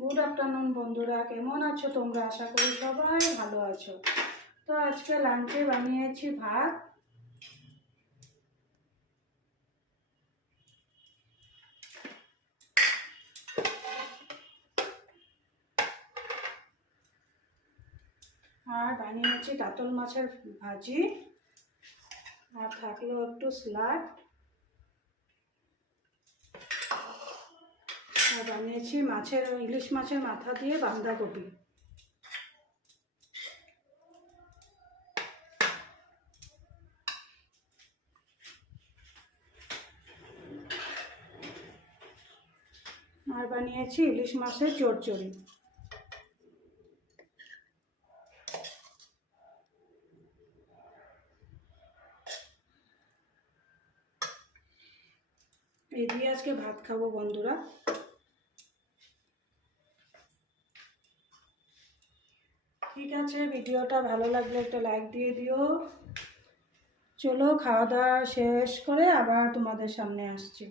Good afternoon বন্ধুরা, কেমন আছো তোমরা? আশা করি সবাই ভালো আছো। তো আজকে লাঞ্চে বানিয়েছি ভাত আর বানিয়েছি কাতল মাছের ভাজি, আর থাকলো একটু স্যালাড, আর বানিয়েছি ইলিশ মাছের মাথা দিয়ে বাঁধাকপি। আর বানিয়েছি ইলিশ মাছের চচ্চড়ি। এই দিয়ে আজকে ভাত খাবো বন্ধুরা। ঠিক আছে, ভিডিওটা ভালো লাগলে একটা লাইক দিয়ে দিও। চলো খাওয়া দাওয়া শেষ করে আবার তোমাদের সামনে আসছি।